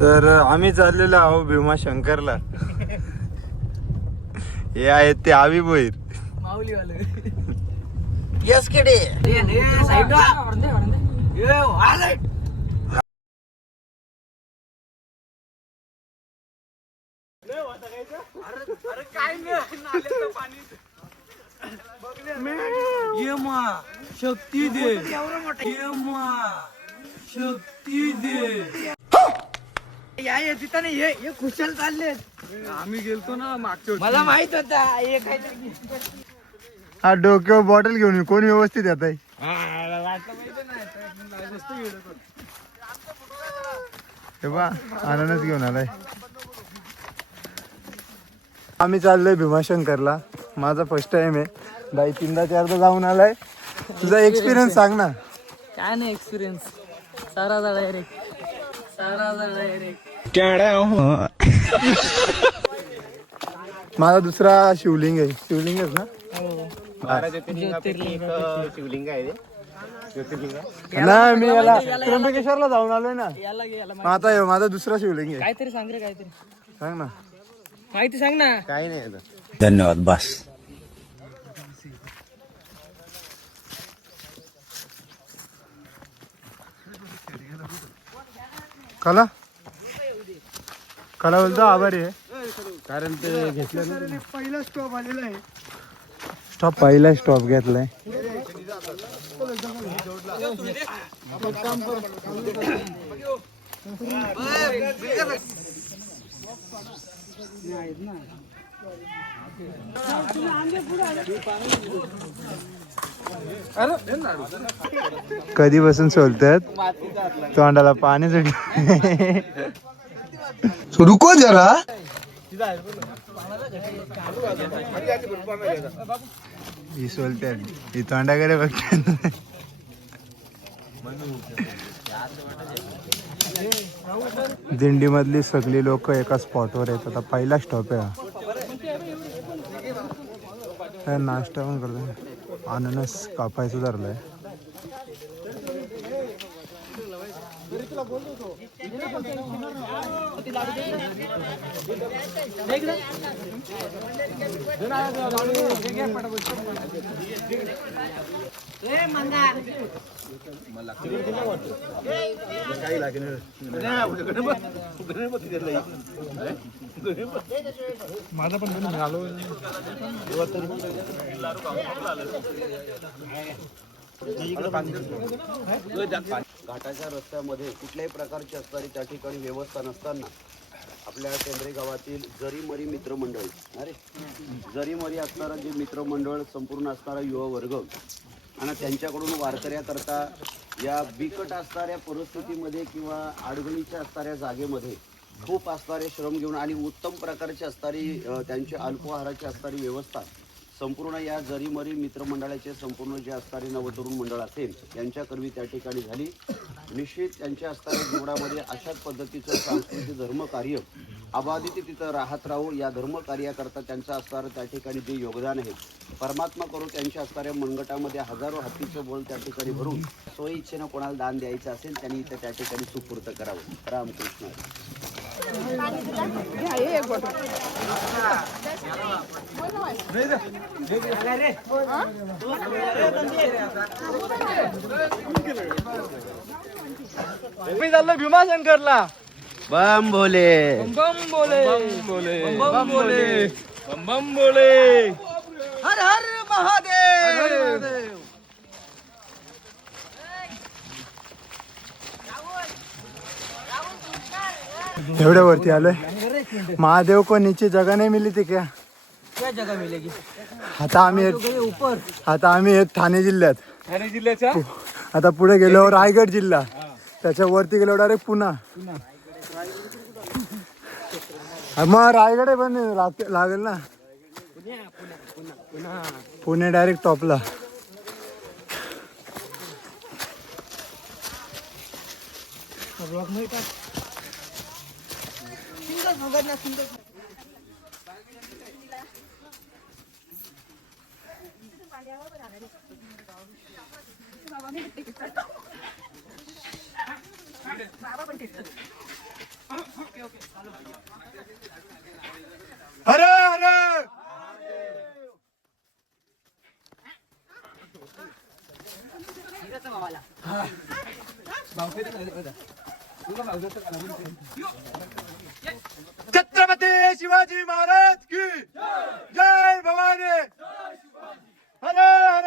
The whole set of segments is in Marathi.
तर आम्ही चाललेलो आहो भीमाशंकरला. हे आहेत ते आवी बोईर माऊलीवाले. यस किडे शक्ती दे, शक्ती दे. या तिथं नाही हे खुशाल चालले. आम्ही गेलतो ना मागच्या मला माहित होता हे काहीतरी. हा डोक्यावर बॉटल घेऊन ये. कोण व्यवस्थित येत आहे? हे बा अननस घेऊन आलाय. आम्ही चाललोय भीमाशंकरला. माझा फर्स्ट टाइम आहे. बाई 3दा 4दा जाऊन आलाय. तुझा एक्सपिरियन्स सांग ना. काय नाही एक्सपिरियन्स. सारा डायरेक्ट. माझा दुसरा शिवलिंग आहे. शिवलिंगच ना? शिवलिंग आहे नाही मी याला त्र्यंबकेश्वरला जाऊन आलोय ना. याला गेला मग आता हे माझा दुसरा शिवलिंग आहे. काहीतरी सांग रे, काहीतरी सांग ना. माहिती सांग ना. काही नाही. धन्यवाद बस. कला बोलतो आभारी आहे. कारण ते घेतलं पहिला स्टॉप आलेला आहे. पहिला स्टॉप घेतलाय. कधी बसून सोलतात तोंडाला पाणी सुटलं. रुको जरा. ही सोलतात ही तोंडाकडे बघतात. दिंडी मधली सगळी लोक एका स्पॉटवर आहेत. आता पहिला स्टॉप आहे हा. नाश्ता पण करतो. अननस कापायचं धरलंय. माझा पण मिळालो. घाटाच्या रस्त्यामध्ये कुठल्याही प्रकारची असणारी त्या ठिकाणी व्यवस्था नसताना आपल्या केंद्रे गावातील जरीमरी मित्रमंडळ जरीमरी असणारा जे मित्रमंडळ संपूर्ण असणारा युवा वर्ग आणि त्यांच्याकडून वारकऱ्याकरता या बिकट असणाऱ्या परिस्थितीमध्ये किंवा अडचणीच्या असणाऱ्या जागेमध्ये खूप असणारे श्रम घेऊन आणि उत्तम प्रकारची असणारी त्यांची अल्पाहाराची असणारी व्यवस्था संपूर्ण या जरीमरी मित्रमंडळाचे संपूर्ण जे असणारे नवतरुण मंडळ असेल यांच्याकरवी त्या ठिकाणी झाली. निश्चित त्यांच्या असणाऱ्या जीवनामध्ये अशाच पद्धतीचं सांस्कृतिक धर्मकार्य अबाधित तिथं राहत राहू या धर्मकार्याकरता त्यांचं असणारं त्या ठिकाणी जे योगदान आहे परमात्मा करून त्यांच्या असणाऱ्या मनगटामध्ये हजारो हत्तीचं बोल त्या ठिकाणी भरून सोयी इच्छेनं कोणाला दान द्यायचं असेल त्यांनी इथं त्या ठिकाणी सुपूर्त करावं. रामकृष्ण. चाललं भीमाशंकरला. बम भोले बम बोले, बम बोले. बम बोले. हर हर महादेव. एवढ्या वरती आलोय. महादेव को नीचे जगह नहीं मिली थी क्या? क्या जगह मिलेगी? आता आम्ही ऊपर. आहेत ठाणे जिल्ह्यात. ठाणे जिल्ह्याच्या आता पुढे गेलो रायगड जिल्हा. त्याच्या वरती गेलो डायरेक्ट पुणा. मग रायगड पण लागेल ना. पुणे डायरेक्ट टॉपला. छत्रपती शिवाजी महाराज की जय भवानी हर हर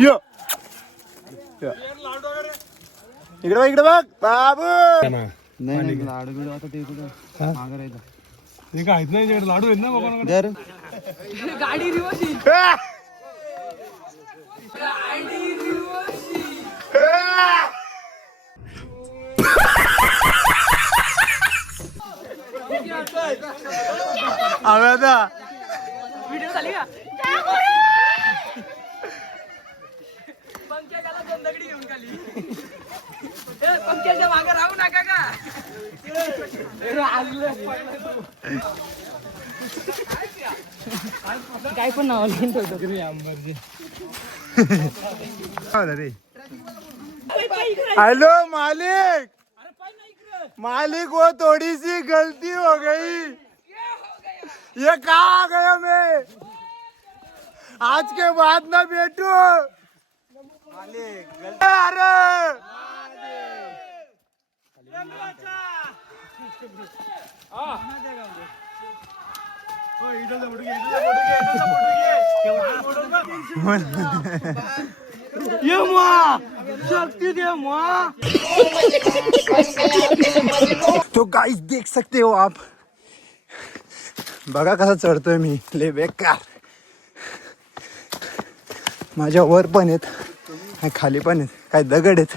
यो इकडे बघ बाबू गाडी रिवर्स आता व्हिडिओ झाली का पंख्याला दोन दगडी घेऊन खाली पंख्याच्या मागे राहू नका का काय पण नाव रे हेलो मालिक मालिक वो थोड़ी सी गलती हो गई ये कहा आ गया मैं आज के बाद ना बेटू अरे ये माँ शक्ति दे माँ तो गाइस देख सकते हो आप बघा कसा चढतोय मी ले बेकार माझ्या वर पण आहेत आणि खाली पण आहेत काय दगड आहेत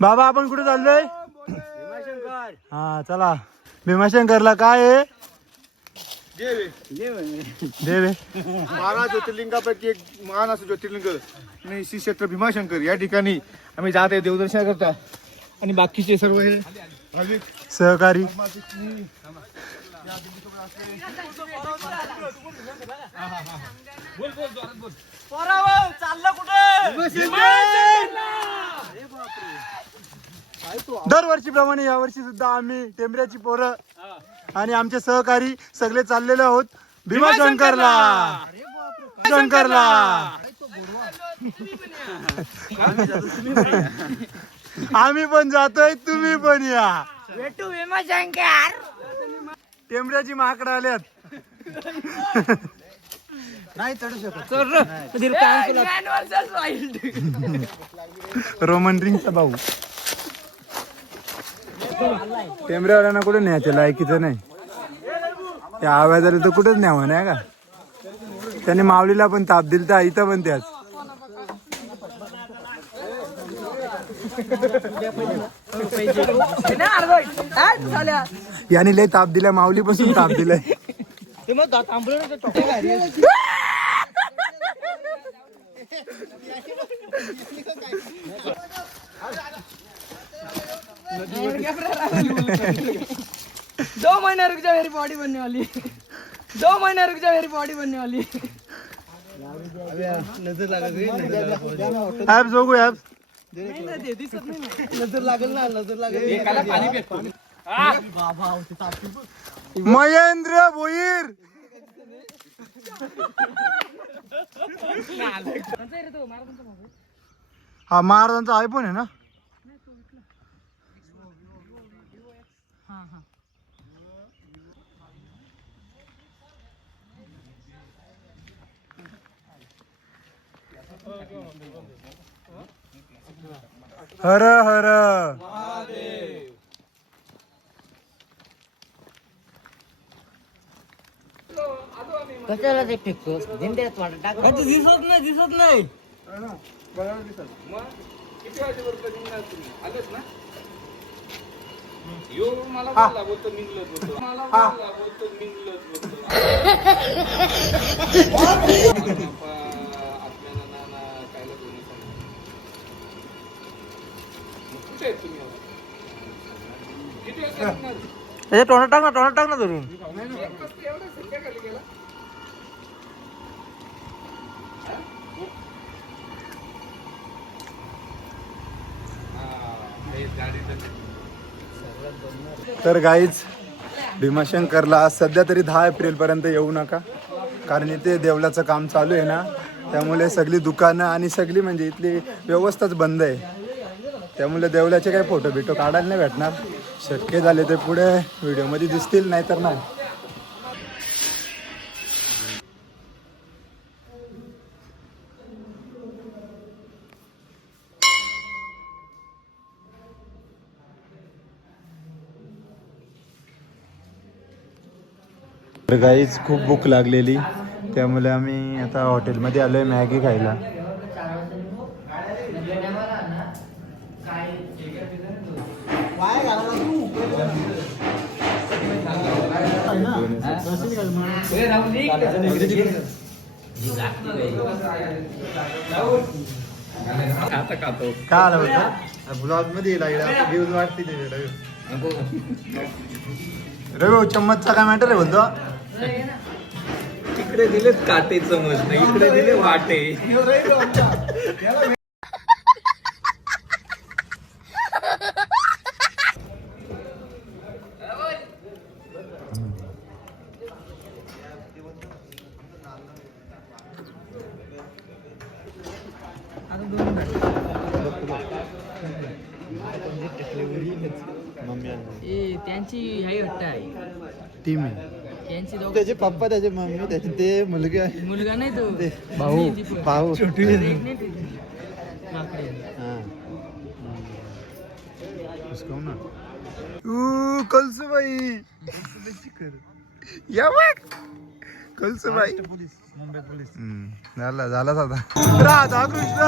बाबा आपण कुठे चाललोय हा चला भीमाशंकरला काय आहे देव आहे 12 ज्योतिर्लिंगापैकी एक महान असं ज्योतिर्लिंग आणि श्री क्षेत्र भीमाशंकर या ठिकाणी आम्ही जात आहे देवदर्शन करता आणि बाकीचे सर्व हे भाविक सहकारी चाललं कुठे दरवर्षीप्रमाणे यावर्षी सुद्धा आम्ही टेंबऱ्याची पोरं आणि आमचे सहकारी सगळे चाललेले आहोत भीमाशंकरला शंकरला आम्ही पण जातोय तुम्ही पण या भेटू भीमाशंकर टेंबऱ्याची माकडं आल्यात रोमन रिंगचा भाऊ टेंबऱ्यावाल्यांना कुठे न्यायचं लायकीचं नाही त्या आवाजाला तर कुठेच न्यावं नाही का त्याने माऊलीला पण ताप दिल तर इथं पण त्याच याने लय ताप दिला माऊली पासून ताप दिलाय दो महीने रुक जा मेरी बॉडी बनने वाली 2 महीने रुक जा मेरी बॉडी बनने वाली ऍप जोगू ऍप नजर लागेल ना नजर लागेल महेंद्र भोईर हा महाराजांचा आयफोन आहे ना हर हर कशाला ते फेकतो दिंड्यात दिसत नाही तोंडात टाक ना धरून तर गाईज भीमाशंकरला सध्या तरी 10 एप्रिल पर्यंत येऊ नका कारण इथे देवलाचं काम चालू आहे ना, त्यामुळे सगळी दुकानं आणि सगळी म्हणजे इथली व्यवस्थाच बंद आहे. त्यामुळे देवलाचे काही फोटो बिटो काढायला नाही भेटणार. शक्य झाले ते पुढे व्हिडिओमध्ये दिसतील, नाही तर नाही. तर गाईच खूप भूक लागलेली, त्यामुळे आम्ही आता हॉटेलमध्ये आलोय मॅगी खायला. काय आलं होतं ब्लॉग मध्ये व्ह्यूज वाटते रवी. चम्मचचा काय मॅटर आहे बोलतो. तिकडे दिलेत काटे चमच नाही, इकडे दिले वाटे. त्यांची हाई हट्ट आहे टीम आहे. त्यांची दोघं त्याचे पप्पा, त्याचे मम्मी, त्याचे ते मुलगा मुलगा नाही तो भाऊ भाऊ छोटी एक नाही ते. माकडे. कलसुबाई या बघ कलसुबाई मुंबई पोलीस. झालाच आता. राधा कृष्ण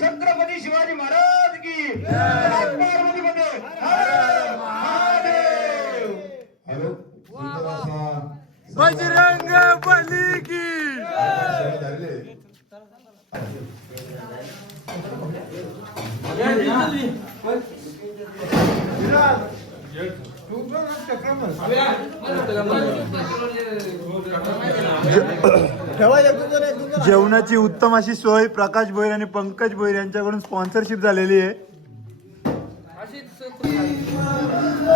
छत्रपती शिवाजी महाराज की बजरंग बली की जेवणाची उत्तम अशी सोय प्रकाश भोईर आणि पंकज भोईर यांच्याकडून स्पॉन्सरशिप झालेली आहे. अशीच